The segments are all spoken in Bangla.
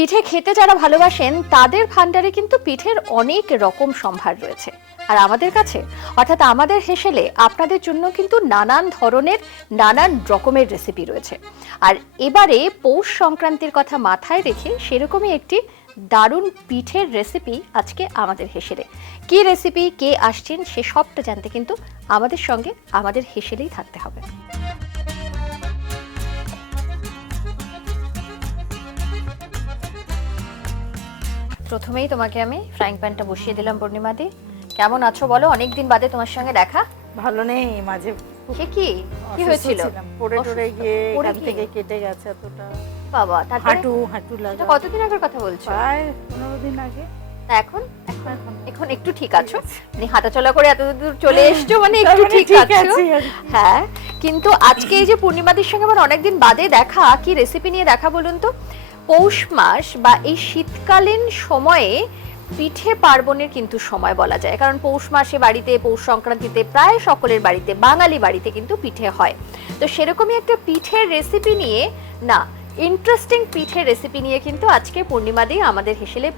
পিঠে খেতে যারা ভালোবাসেন তাদের ভান্ডারে কিন্তু পিঠের অনেক রকম সম্ভার রয়েছে। আর আমাদের কাছে অর্থাৎ আমাদের হেসেলে আপনাদের জন্য কিন্তু নানান ধরনের নানান রকমের রেসিপি রয়েছে। আর এবারে পৌষ সংক্রান্তির কথা মাথায় রেখে সেরকমই একটি দারুণ পিঠের রেসিপি আজকে আমাদের হেসেলে। কি রেসিপি, কে আসছেন, সে সবটা জানতে কিন্তু আমাদের সঙ্গে আমাদের হেসেলেই থাকতে হবে। প্রথমেই তোমাকে আমি ফ্রাইং প্যানটা বসিয়ে দিলাম। পূর্ণিমা দি, কেমন আছো বলো? অনেকদিন বাদে তোমার সঙ্গে দেখা। ভালো নেই, মাঝে সে কি কি হয়েছিল? পড়ে টরে গিয়ে এখান থেকে কেটে গেছে এতটা। বাবা, তারপরে হাঁটু লাগা। কতদিন আগের কথা বলছো? প্রায় 15 দিন আগে। তা এখন এখন একটু ঠিক আছো? মানে হাঁটাচলা করে এত দূর চলে এসছো, মানে একটু ঠিক আছো? হ্যাঁ, কিন্তু আজকে এই যে পূর্ণিমাদির সঙ্গে আমার অনেকদিন বাদে দেখা, কি রেসিপি নিয়ে দেখা বলুন তো? পৌষ মাস বা এই শীতকালীন সময়ে পিঠে পার্বণের কিন্তু সময় বলা যায়, কারণ পৌষ মাসে বাড়িতে, পৌষ সংক্রান্তিতে প্রায় সকলের বাড়িতে, বাঙালি বাড়িতে কিন্তু পিঠে হয়। তো সেরকমই একটা পিঠের রেসিপি নিয়ে, না ইন্টারেস্টিং পিঠের রেসিপি নিয়ে কিন্তু আজকে পূর্ণিমাদি আমাদের হেসেলে।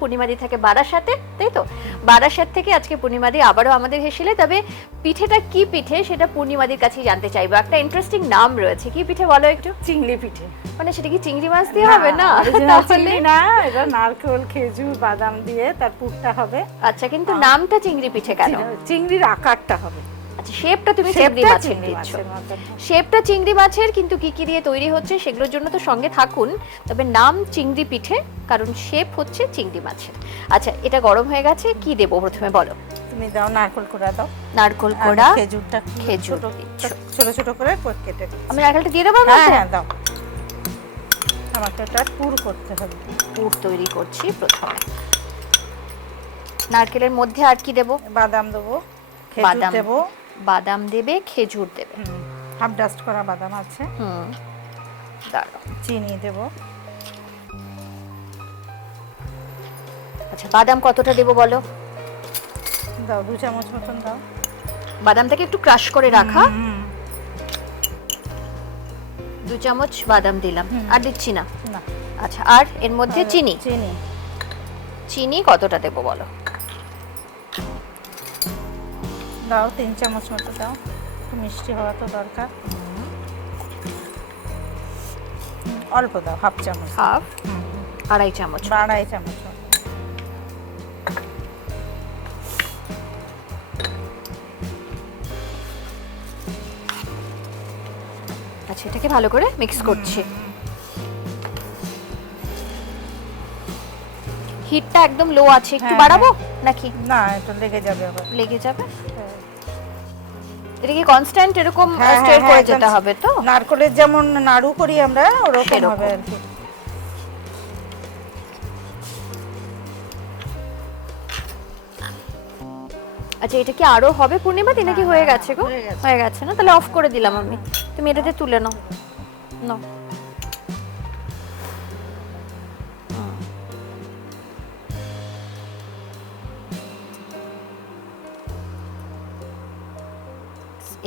পূর্ণিমাদি থাকে বারাসাতে, তাই তো? বারাসাত থেকে আজকে পূর্ণিমাদি আবারও আমাদের হেসেলে। তবে পিঠেটা কি পিঠে সেটা পূর্ণিমাদির কাছেই জানতে চাইবো। একটা ইন্টারেস্টিং নাম রয়েছে, কি পিঠে বলো একটু? চিংড়ি পিঠে। মানে সেটা কি চিংড়ি মাছ দিয়ে হবে? না, চিংড়ি না, এটা নারকেল, খেজুর, বাদাম দিয়ে তার পুরটা হবে। আচ্ছা, কিন্তু নামটা চিংড়ি পিঠে কেন? চিংড়ির আকারটা হবে। আচ্ছা, শেপটা তুমি চিংড়ি মাছের দিচ্ছ। শেপটা চিংড়ি মাছের, কিন্তু কি কি দিয়ে তৈরি হচ্ছে সেগুলোর জন্য তো সঙ্গে থাকুন। তবে নাম চিংড়ি পিঠে, কারণ শেপ হচ্ছে চিংড়ি মাছের। আচ্ছা, এটা গরম হয়ে গেছে, কি দেবো প্রথমে বলো? তুমি দাও নারকেল কোড়া দাও। নারকেল কোড়া, খেজুর ছোট ছোট করে কেটে। আমি নারকেলটা দিয়ে দেবো? হ্যাঁ দাও। আমাকে এটা পুর করতে হবে। পুর তৈরি করছি প্রথমে। নারকেলের মধ্যে আর কি দেবো? বাদাম দেবো, খেজুর দেবো। বাদাম দেবে, খেজুর দেবে। হাফ ডাস্ট করা বাদাম আছে। দাঁড়াও, চিনি দেবো। আচ্ছা, বাদাম কতটা দেবো বলো? দাও 2 চামচ মতন দাও। বাদামটাকে একটু ক্রাশ করে রাখা। 2 চামচ বাদাম দিলাম, আর দিচ্ছি না? না। আচ্ছা, আর এর মধ্যে চিনি? চিনি কতটা দেবো বলো? দাও 3 চামচ মতো দাও, মিষ্টি হওয়া তো দরকার। অল্প দাও, হাফ চামচ। আড়াই চামচ। আচ্ছা, এটাকে ভালো করে মিক্স করছি। হিটটা একদম লো আছে, একটু বাড়াবো নাকি? না, এটা লেগে যাবে। আবার লেগে যাবে? এটা কি কনস্ট্যান্ট এরকম স্টির করে যেতে হবে তো? নারকেলের যেমন নাড়ু করি আমরা, ওরকম হবে আর কি। আচ্ছা, এটা কি আরো হবে পূর্ণিমা দিনে? কি হয়ে গেছে গো? হয়ে গেছে না? তাহলে অফ করে দিলাম আমি। তুমি এটাতে তুলে নাও। নাও।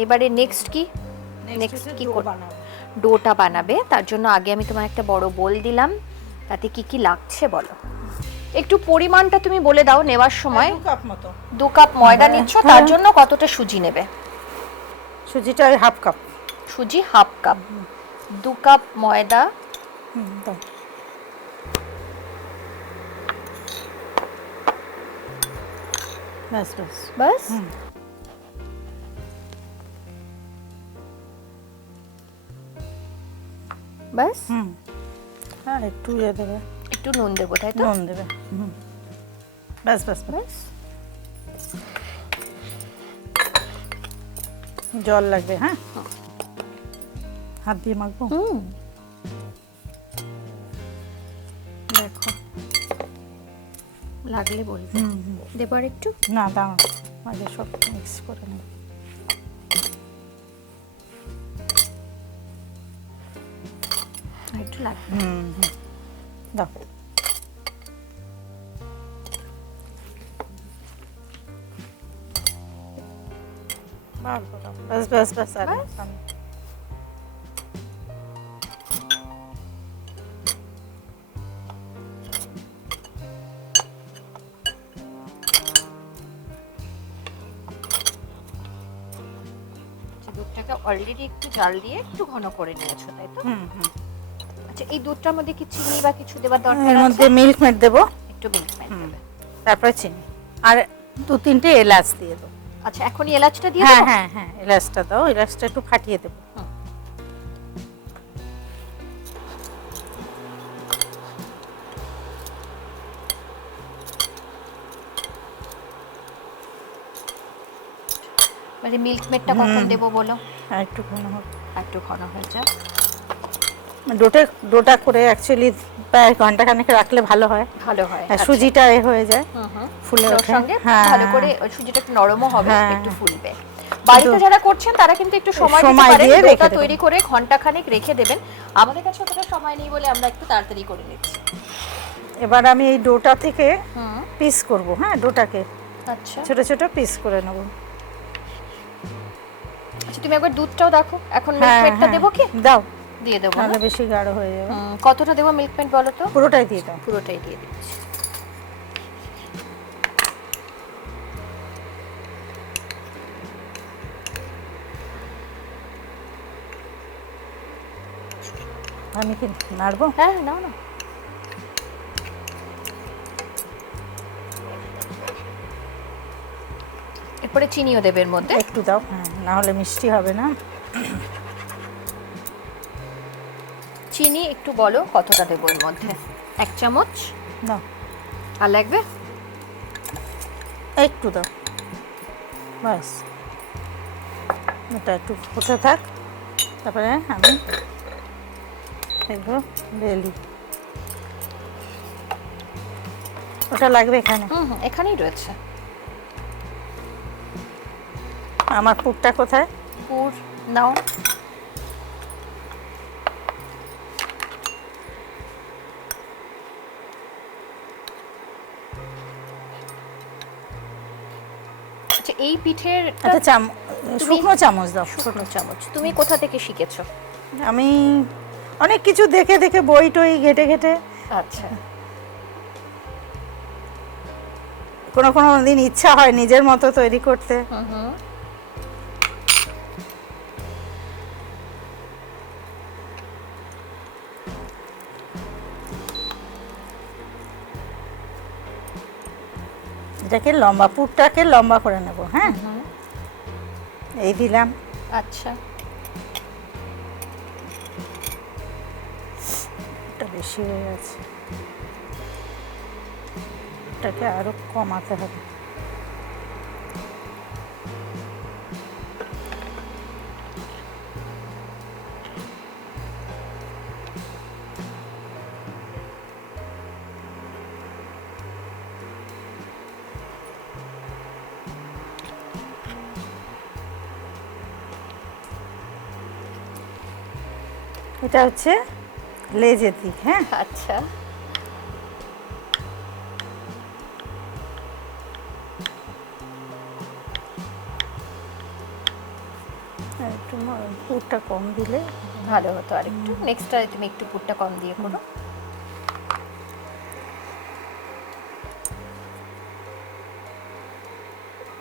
এবারে নেক্সট কি? নেক্সট কি বানাবো? ডোটা বানাবে। তার জন্য আগে আমি তোমার একটা বড় বোল দিলাম। তাতে কি কি লাগছে বলো? একটু পরিমাণটা তুমি বলে দাও নেওয়ার সময়। 2 কাপ মতো। 2 কাপ ময়দা নিচ্ছ, তার জন্য কতটা সুজি নেবে? সুজিটা হাফ কাপ। সুজি হাফ কাপ। 2 কাপ ময়দা। দাও। বাস। বাস। হ্যাঁ, একটু দেবে। একটু নুন দেবো, তাই তো? নুন দেবে। বাস বাস বাস। জল লাগবে। হ্যাঁ, হাত দিয়ে মাখবো। দেখো, লাগলে বলবে। দেবো আর একটু? না, দাও, আগে সব মিক্স করে নেব। একটু লাগবে। দাও। বাস বাস বাস। অলরেডি একটু জাল দিয়ে একটু ঘন করে নিয়েছো তাই তো? হুম হুম। আচ্ছা এই দুধটার মধ্যে কি চিনি বা কিছু দেওয়ার দরকার এর আছে? মধ্যে মিল্ক মেড দেবো, একটু মিল্ক মেড দেবে। তারপরে চিনি আর 2-3টে এলাচ দিয়ে দেবো। আচ্ছা এখনই এলাচটা দিয়ে হ্যাঁ দেবো? হ্যাঁ হ্যাঁ, এলাচটা দাও, এলাচটা একটু ফাটিয়ে দেবো। মানে মিল্ক মেডটা কখন দেবো বলো? আর একটু ঘন হোক, একটু ঘন হয়ে যাক। ডোটা করে অ্যাকচুয়ালি প্রায় ঘন্টাখানেক রাখলে ভালো হয়। ভালো হয়। আর সুজিটা এ হয়ে যায়, ফুলে ওর ওঠে। সঙ্গে হ্যাঁ ভালো করে ওই সুজিটা একটু নরমও হবে, হ্যাঁ। একটু ফুলবে। বাড়িতে যারা করছেন তারা কিন্তু একটু সময় দিতে সময় পারেন, দিয়ে রেখে ডোটা দেবেন। তৈরি করে ঘন্টাখানেক রেখে দেবেন। আমাদের কাছে অতটা সময় নেই বলে আমরা একটু তাড়াতাড়ি করে নিচ্ছি। এবার আমি এই ডোটা থেকে পিস করব। হ্যাঁ, ডোটাকে আচ্ছা ছোট ছোট পিস করে নেব। আচ্ছা তুমি একবার দুধটাও দেখো, এখন মিল্ক মেডটা দেবো কি? দাও, দিয়ে দেবো তাহলে না? বেশি গাঢ় হয়ে যাবে। কতটা দেবো মিল্ক মেড বলো তো? পুরোটাই দিয়ে দাও। পুরোটাই দিয়ে দিচ্ছি। আমি কি নাড়বো? হ্যাঁ নাও না। এরপরে চিনিও দেবে এর মধ্যে। একটু দাও, হ্যাঁ, না হলে মিষ্টি হবে না। চিনি একটু বলো কতটা দেবো এর মধ্যে? 1 চামচ? দাও, আর লাগবে? একটু দাও, বাস। এটা একটু ফুটে থাক, তারপরে আমি এগুলো বেলি। ওটা লাগবে এখানে? এখানেই রয়েছে। আমার পুরটা কোথায়? পুর নাও। আচ্ছা এই পিঠের একটা শুকনো চামচ দাও। শুকনো চামচ তুমি কোথা থেকে শিখেছো? আমি অনেক কিছু দেখে দেখে, বই টই ঘেটে ঘেটে। আচ্ছা কোনো কোনো দিন ইচ্ছা হয় নিজের মতো তৈরি করতে। এটাকে লম্বা, পুরটাকে লম্বা করে নেব। হ্যাঁ, এই দিলাম। আচ্ছা এটা বেশি হয়ে গেছে, এটাকে আরো কমাতে হবে। এটা হচ্ছে লেজের দিক। হ্যাঁ, আচ্ছা একটু পুরটা কম দিলে ভালো হতো। আর একটু নেক্সট টাইম তুমি একটু পুরটা কম দিয়ে করো।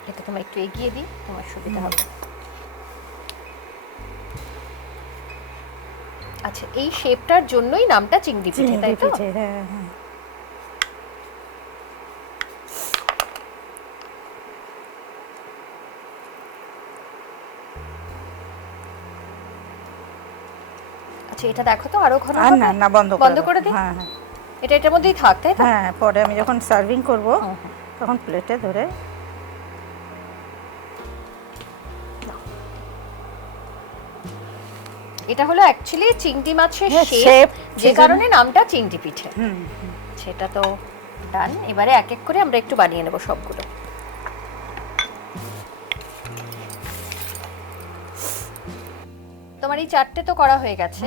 এটা তোমার একটু এগিয়ে দিই, তোমার সুবিধা হবে। আচ্ছা এই শেপটার জন্যই নামটা চিংড়ি পিঠে তাই তো? হ্যাঁ হ্যাঁ। আচ্ছা এটা দেখো তো আরো ঘন আর হবে? না না, বন্ধ করে দিই। হ্যাঁ হ্যাঁ এটা এটার মধ্যেই থাক তাই তো? হ্যাঁ, পরে আমি যখন সার্ভিং করব তখন প্লেটে ধরে। এটা হলো অ্যাকচুয়ালি চিংড়ি মাছের হ্যাঁ, শেপ, shape, যে সেজন্য- কারণে নামটা চিংড়ি পিঠে। হুম। সেটা তো ডান। এবারে এক এক করে আমরা একটু বানিয়ে নেব সবগুলো। তোমার এই চারটে তো করা হয়ে গেছে,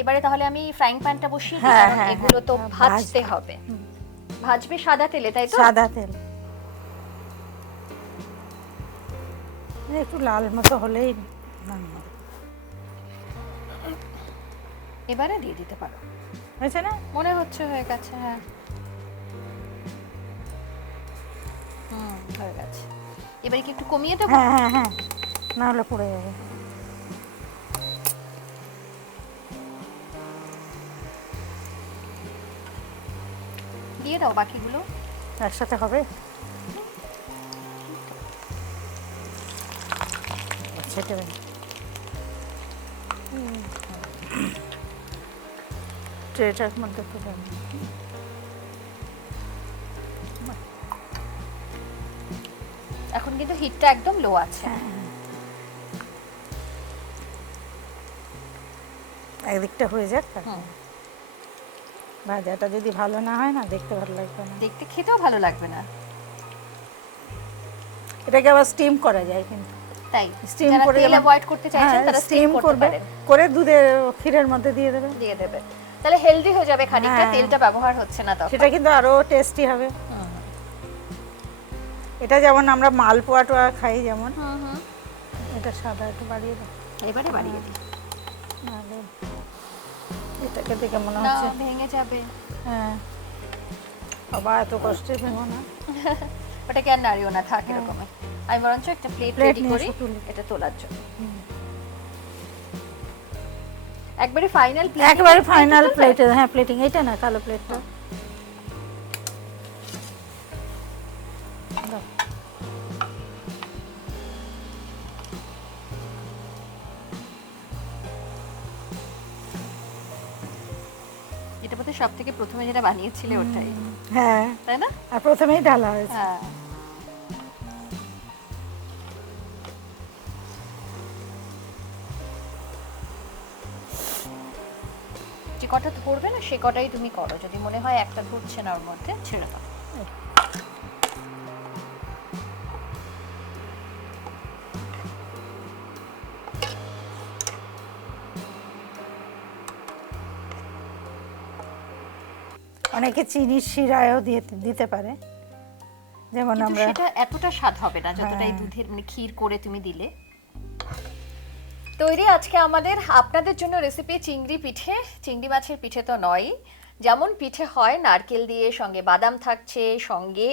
এবারে তাহলে আমি ফ্রাইং প্যানটা বসিয়ে দিই, হ্যাঁ, কারণ হ্যাঁ, এগুলো তো হ্যাঁ, ভাজতে হবে। ভাজবে সাদা তেলে তাই তো? সাদা তেল, একটু লাল মতো হলেই নামিয়ে দেব। এবারে দিয়ে দিতে পারো। হয়েছে না? মনে হচ্ছে হয়ে গেছে। হ্যাঁ হয়ে গেছে। এবারে কি একটু কমিয়ে দেবো? হ্যাঁ হ্যাঁ হ্যাঁ, না হলে পড়ে যাবে। দিয়ে দাও বাকিগুলো। একসাথে হবে। ছেটে দেন। ট্রেটার মধ্যে তো দেন। এখন কিন্তু হিটটা একদম লো আছে। একদিকটা হয়ে যাক। ভাজাটা যদি ভালো না হয় না দেখতে ভালো লাগবে না, দেখতে খেতেও ভালো লাগবে না। এটাকে আবার স্টিম করা যায় কিন্তু। তাই স্টিম যারা করে তেল অ্যাভয়েড করতে চাইছেন তারা স্টিম করতে পারেন, করে দুধে ক্ষীরের মধ্যে দিয়ে দেবে। তাহলে হেলদি হয়ে যাবে খানিকটা, তেলটা ব্যবহার হচ্ছে না তখন। সেটা কিন্তু আরো টেস্টি হবে। এটা যেমন আমরা মালপোয়া টোয়া খাই যেমন, এটা সাদা একটু বাড়িয়ে দাও। এবারে বাড়িয়ে দিই। নাহলে এটাকে দেখে মনে না হচ্ছে ভেঙে যাবে। হ্যাঁ বাবা এত কষ্টে ভেঙো না। ওটাকে আর নাড়িও না, থাক এরকমই। আমি বরঞ্চ একটা প্লেট রেডি করি এটা তোলার জন্য। একবারে ফাইনাল প্লেট, একবারে ফাইনাল প্লেটে। হ্যাঁ প্লেটিং এটা না, কালো প্লেটটা। এটা বোধহয় সবথেকে প্রথমে যেটা বানিয়েছিলে ওটাই, হ্যাঁ তাই না? আর প্রথমেই ঢালা হয়েছে। হ্যাঁ যে কটা ধরবে না সে কটাই তুমি করো, যদি মনে হয় একটা ধরছে না ওর মধ্যে ছেড়ে দাও। অনেকে চিনির শিরায়ও দিতে পারে, যেমন কিন্তু আমরা। সেটা এতটা স্বাদ হবে না যতটা এই দুধের মানে ক্ষীর করে তুমি দিলে। তৈরি আজকে আমাদের আপনাদের জন্য রেসিপি চিংড়ি পিঠে। চিংড়ি মাছের পিঠে তো নয়, যেমন পিঠে হয় নারকেল দিয়ে, সঙ্গে বাদাম থাকছে, সঙ্গে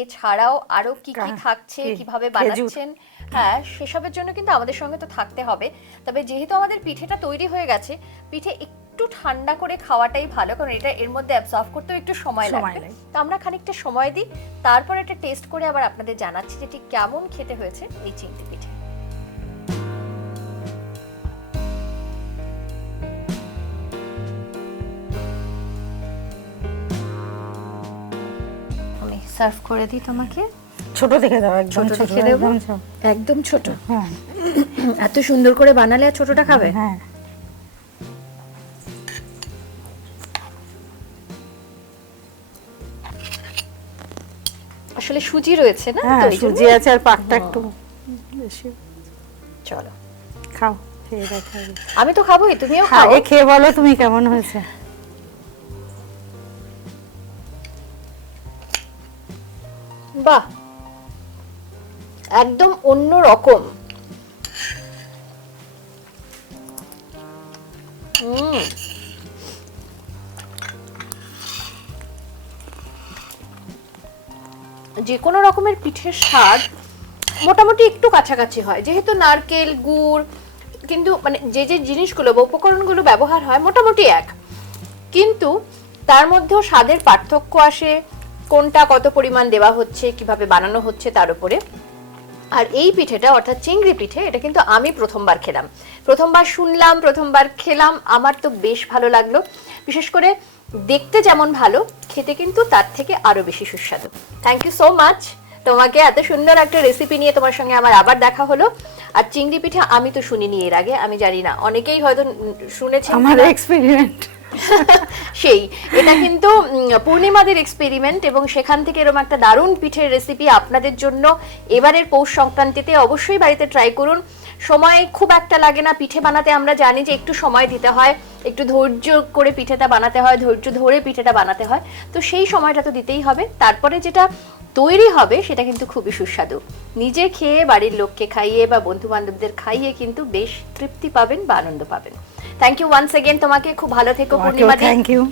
এছাড়াও আরো কি কি থাকছে, কিভাবে বানাচ্ছেন, হ্যাঁ সেসবের জন্য কিন্তু আমাদের সঙ্গে তো থাকতে হবে। তবে যেহেতু আমাদের পিঠেটা তৈরি হয়ে গেছে, পিঠে একটু ঠান্ডা করে খাওয়াটাই ভালো, কারণ এটা এর মধ্যে অ্যাবসর্ব করতেও একটু সময় লাগবে। তো আমরা খানিকটা সময় দিই, তারপর এটা টেস্ট করে আবার আপনাদের জানাচ্ছি যে ঠিক কেমন খেতে হয়েছে এই চিংড়ি পিঠে। আমি সার্ভ করে দিই তোমাকে। ছোট দেখে দাও, একদম ছোট ছোট দেখে দেবো, একদম ছোট। হ্যাঁ এত সুন্দর করে বানালে আর ছোটটা খাবে? হ্যাঁ আসলে সুজি রয়েছে না, হ্যাঁ তো এই সুজি আছে আর পাকটা একটু বেশি। চলো খাও, খেয়ে দেখো। আমি তো খাবোই, তুমিও খাও। আগে খেয়ে বলো তুমি কেমন হয়েছে। বাহ, একদম অন্য রকম। যে কোনো রকমের পিঠের স্বাদ মোটামুটি একটু কাছাকাছি হয়, যেহেতু নারকেল গুড়, কিন্তু মানে যে যে জিনিসগুলো বা উপকরণগুলো ব্যবহার হয় মোটামুটি এক, কিন্তু তার মধ্যেও স্বাদের পার্থক্য আসে, কোনটা কত পরিমাণ দেওয়া হচ্ছে, কিভাবে বানানো হচ্ছে তার উপরে। আর এই পিঠেটা অর্থাৎ চিংড়ি পিঠে, এটা কিন্তু আমি প্রথমবার খেলাম, প্রথমবার শুনলাম, প্রথমবার খেলাম, আমার তো বেশ ভালো লাগলো। বিশেষ করে দেখতে যেমন ভালো, খেতে কিন্তু তার থেকে আরো বেশি সুস্বাদু। থ্যাংক ইউ সো মাচ তোমাকে, এত সুন্দর একটা রেসিপি নিয়ে তোমার সঙ্গে আমার আবার দেখা হলো। আর চিংড়ি পিঠে আমি তো শুনিনি এর আগে, আমি জানি না, অনেকেই হয়তো শুনেছে, আমার এক্সপেরিমেন্ট সেই এটা কিন্তু পূর্ণিমাদের এক্সপেরিমেন্ট, এবং সেখান থেকে এরকম একটা দারুণ পিঠের রেসিপি আপনাদের জন্য এবারের পৌষ সংক্রান্তিতে অবশ্যই বাড়িতে ট্রাই করুন। সময় খুব একটা লাগে না পিঠে বানাতে, আমরা জানি যে একটু সময় দিতে হয়, একটু ধৈর্য করে পিঠেটা বানাতে হয়, ধৈর্য ধরে পিঠেটা বানাতে হয়, তো সেই সময়টা তো দিতেই হবে। তারপরে যেটা তৈরি হবে সেটা কিন্তু খুবই সুস্বাদু, নিজে খেয়ে বাড়ির লোককে খাইয়ে বা বন্ধু বান্ধবদের খাইয়ে কিন্তু বেশ তৃপ্তি পাবেন বা আনন্দ পাবেন। থ্যাংক ইউ ওয়ান্স এগেন তোমাকে, খুব ভালো থেকো পূর্ণিমা দি। Thank you.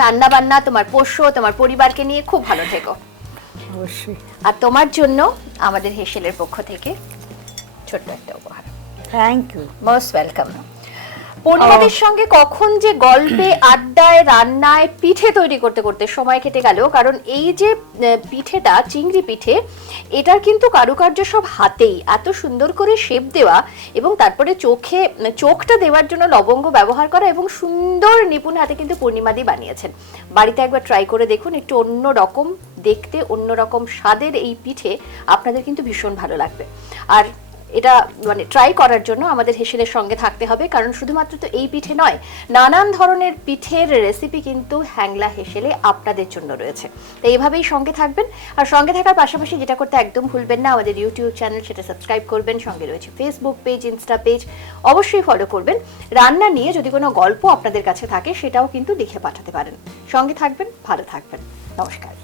রান্না বান্না, তোমার পোষ্য, তোমার পরিবারকে নিয়ে খুব ভালো থেকো অবশ্যই। আর তোমার জন্য আমাদের হেসেলের পক্ষ থেকে ছোট্ট একটা উপহার। Thank you, most welcome. পরিবারের সঙ্গে কখন যে গল্পে, আড্ডায়, রান্নায়, পিঠে তৈরি করতে করতে সময় কেটে গেল। কারণ এই যে পিঠেটা, চিংড়ি পিঠে, এটার কিন্তু কারুকার্য সব হাতেই, এত সুন্দর করে শেপ দেওয়া এবং তারপরে চোখটা দেওয়ার জন্য লবঙ্গ ব্যবহার করা, এবং সুন্দর নিপুণ হাতে কিন্তু পূর্ণিমাদি বানিয়েছেন। বাড়িতে একবার ট্রাই করে দেখুন, একটু অন্য রকম দেখতে, অন্য রকম স্বাদের এই পিঠে আপনাদের কিন্তু ভীষণ ভালো লাগবে। আর এটা মানে ট্রাই করার জন্য আমাদের হেসেলের সঙ্গে থাকতে হবে, কারণ শুধুমাত্র তো এই পিঠে নয়, নানান ধরনের পিঠের রেসিপি কিন্তু হ্যাংলা হেসেলে আপনাদের জন্য রয়েছে। তো এইভাবেই সঙ্গে থাকবেন। আর সঙ্গে থাকার পাশাপাশি যেটা করতে একদম ভুলবেন না, আমাদের ইউটিউব চ্যানেল, সেটা সাবস্ক্রাইব করবেন। সঙ্গে রয়েছে ফেসবুক পেজ, ইনস্টা পেজ, অবশ্যই ফলো করবেন। রান্না নিয়ে যদি কোনো গল্প আপনাদের কাছে থাকে সেটাও কিন্তু লিখে পাঠাতে পারেন। সঙ্গে থাকবেন, ভালো থাকবেন। নমস্কার।